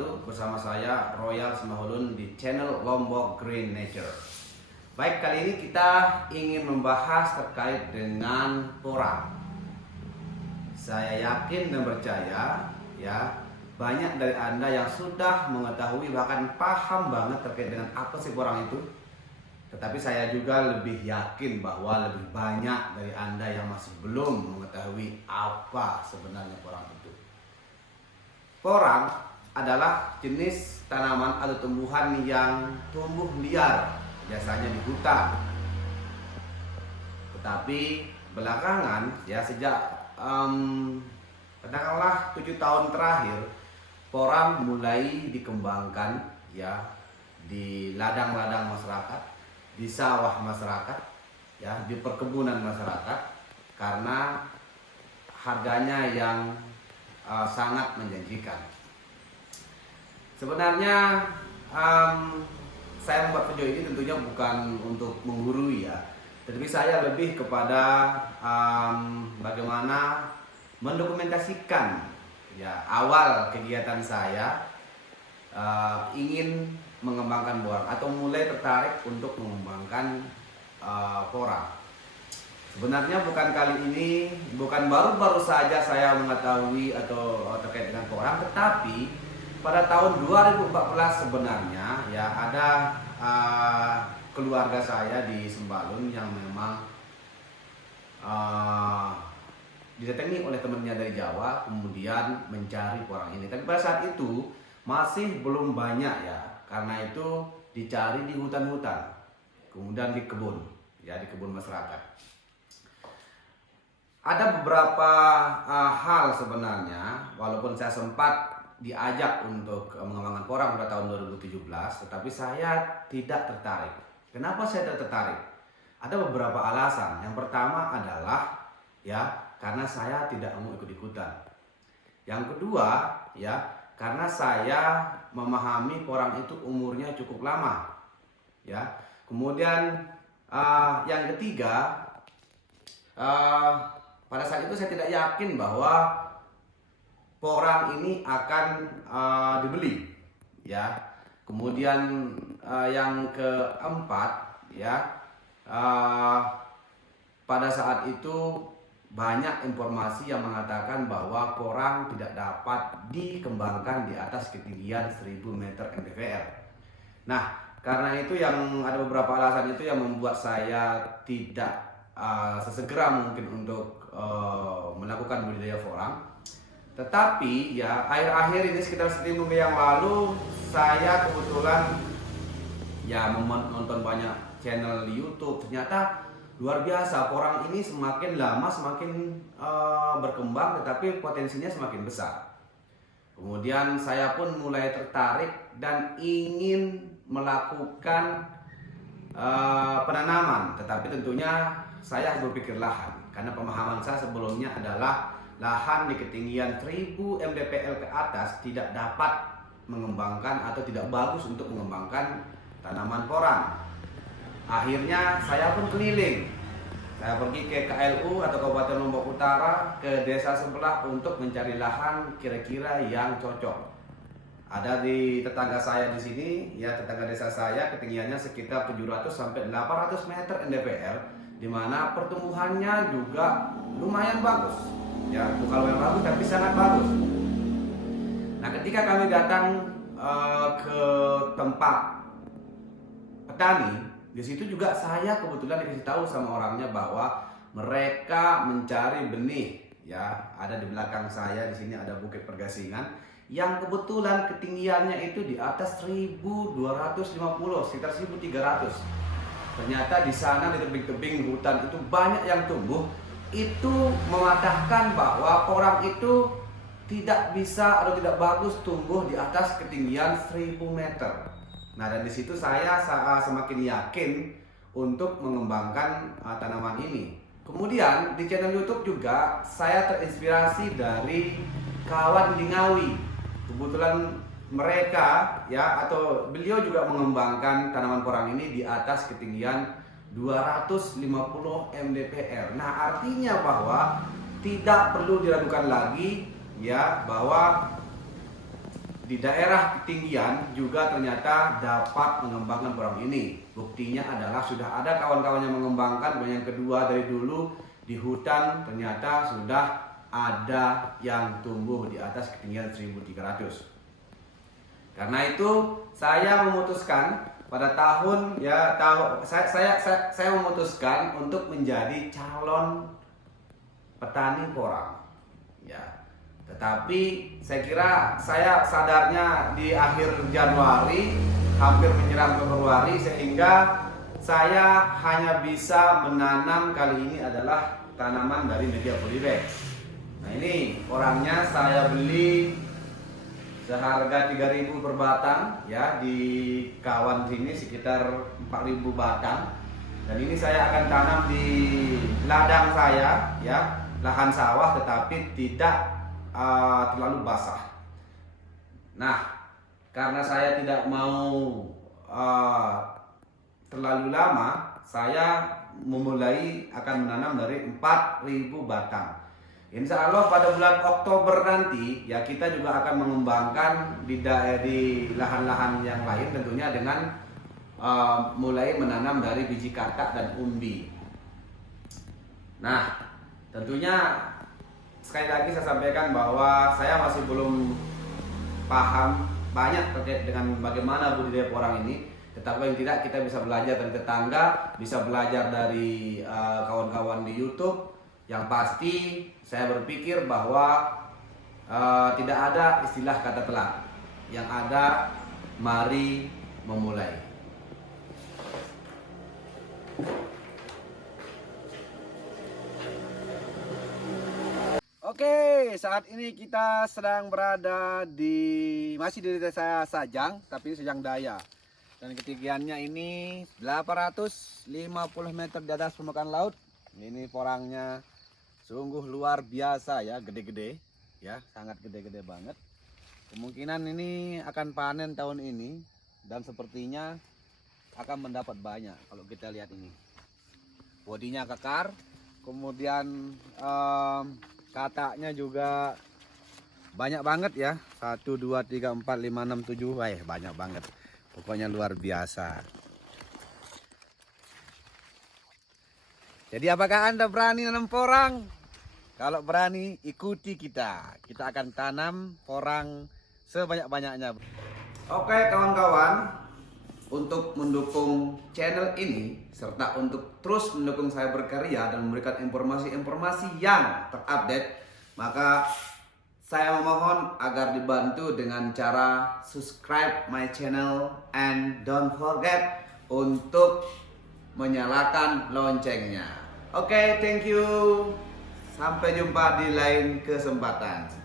wabarakatuh. Bersama saya Royal Simahulun di channel Lombok Green Nature. Baik, kali ini kita ingin membahas terkait dengan porang. Saya yakin dan percaya ya, banyak dari Anda yang sudah mengetahui bahkan paham banget terkait dengan apa sih porang itu. Tetapi saya juga lebih yakin bahwa lebih banyak dari Anda yang masih belum mengetahui apa sebenarnya porang itu. Porang adalah jenis tanaman atau tumbuhan yang tumbuh liar, biasanya di hutan. Tetapi belakangan ya, sejak katakanlah 7 tahun terakhir, porang mulai dikembangkan ya di ladang-ladang masyarakat, di sawah masyarakat, ya di perkebunan masyarakat, karena harganya yang sangat menjanjikan. Sebenarnya saya membuat video ini tentunya bukan untuk menggurui ya, tetapi saya lebih kepada bagaimana mendokumentasikan ya awal kegiatan saya ingin mengembangkan porang atau mulai tertarik untuk mengembangkan porang. Sebenarnya bukan kali ini, bukan baru-baru saja saya mengetahui atau terkait dengan porang, tetapi pada tahun 2014 sebenarnya ya ada keluarga saya di Sembalun yang memang didatangi oleh temannya dari Jawa, kemudian mencari porang ini. Tapi pada saat itu masih belum banyak ya, karena itu dicari di hutan-hutan, kemudian di kebun, ya di kebun masyarakat. Ada beberapa hal sebenarnya, walaupun saya sempat diajak untuk mengembangkan porang pada tahun 2017, tetapi saya tidak tertarik. Kenapa saya tidak tertarik? Ada beberapa alasan. Yang pertama adalah ya karena saya tidak mau ikut-ikutan. Yang kedua ya karena saya memahami porang itu umurnya cukup lama. Ya. Kemudian yang ketiga, pada saat itu saya tidak yakin bahwa porang ini akan dibeli, ya. Kemudian yang keempat, ya, pada saat itu banyak informasi yang mengatakan bahwa porang tidak dapat dikembangkan di atas ketinggian 1000 meter mdpl. Nah, karena itu yang ada beberapa alasan itu yang membuat saya tidak sesegera mungkin untuk melakukan budidaya porang. Tetapi ya akhir-akhir ini sekitar seminggu yang lalu saya kebetulan ya menonton banyak channel di YouTube. Ternyata luar biasa, porang ini semakin lama semakin berkembang, tetapi potensinya semakin besar. Kemudian saya pun mulai tertarik dan ingin melakukan penanaman, tetapi tentunya saya harus berpikir lahan, karena pemahaman saya sebelumnya adalah lahan di ketinggian 1000 mdpl ke atas tidak dapat mengembangkan atau tidak bagus untuk mengembangkan tanaman porang. Akhirnya saya pun keliling. Saya pergi ke KLU atau Kabupaten Lombok Utara, ke desa sebelah untuk mencari lahan kira-kira yang cocok. Ada di tetangga saya di sini, ya tetangga desa saya, ketinggiannya sekitar 700 sampai 800 meter mdpl, di mana pertumbuhannya juga lumayan bagus. Ya, bukan yang bagus tapi sangat bagus. Nah, ketika kami datang ke tempat petani, di situ juga saya kebetulan dikasih tahu sama orangnya bahwa mereka mencari benih. Ya, ada di belakang saya di sini ada Bukit Pergasingan yang kebetulan ketinggiannya itu di atas 1250, sekitar 1300. Ternyata di sana di tebing-tebing hutan itu banyak yang tumbuh. Itu mematahkan bahwa porang itu tidak bisa atau tidak bagus tumbuh di atas ketinggian 1000 meter. Nah, dan di situ saya semakin yakin untuk mengembangkan tanaman ini. Kemudian di channel YouTube juga saya terinspirasi dari kawan di Ngawi. Kebetulan mereka ya atau beliau juga mengembangkan tanaman porang ini di atas ketinggian 250 mdpl. Nah, artinya bahwa tidak perlu diragukan lagi ya bahwa di daerah ketinggian juga ternyata dapat mengembangkan porang ini. Buktinya adalah sudah ada kawan-kawan yang mengembangkan. Dan yang kedua, dari dulu di hutan ternyata sudah ada yang tumbuh di atas ketinggian 1300. Karena itu saya memutuskan pada saya memutuskan untuk menjadi calon petani porang. Ya. Tetapi saya kira saya sadarnya di akhir Januari, hampir menjelang Februari, sehingga saya hanya bisa menanam kali ini adalah tanaman dari media polybag. Nah, ini porangnya saya beli seharga 3.000 per batang ya, di kawan sini sekitar 4.000 batang. Dan ini saya akan tanam di ladang saya ya, lahan sawah tetapi tidak terlalu basah. Nah, karena saya tidak mau terlalu lama, saya akan menanam dari 4.000 batang. Insya Allah pada bulan Oktober nanti ya kita juga akan mengembangkan di lahan-lahan yang lain, tentunya dengan mulai menanam dari biji katak dan umbi. Nah, tentunya sekali lagi saya sampaikan bahwa saya masih belum paham banyak terkait dengan bagaimana budidaya porang ini. Tetapi yang tidak, kita bisa belajar dari tetangga, bisa belajar dari kawan-kawan di YouTube. Yang pasti saya berpikir bahwa tidak ada istilah kata telat. Yang ada, mari memulai. Oke, saat ini kita sedang berada masih di desa Sajang, tapi Sajang Daya. Dan ketinggiannya ini 850 meter di atas permukaan laut. Ini porangnya sungguh luar biasa ya, gede-gede ya, sangat gede-gede banget. Kemungkinan ini akan panen tahun ini dan sepertinya akan mendapat banyak. Kalau kita lihat ini, bodinya kekar, kemudian kataknya juga banyak banget ya, 1, 2, 3, 4, 5, 6, 7, banyak banget. Pokoknya luar biasa. Jadi apakah Anda berani nanam porang? Kalau berani, ikuti kita. Kita akan tanam porang sebanyak-banyaknya. Oke kawan-kawan, untuk mendukung channel ini serta untuk terus mendukung saya berkarya dan memberikan informasi-informasi yang terupdate, maka saya memohon agar dibantu dengan cara subscribe my channel and don't forget untuk menyalakan loncengnya. Oke, thank you. Sampai jumpa di lain kesempatan.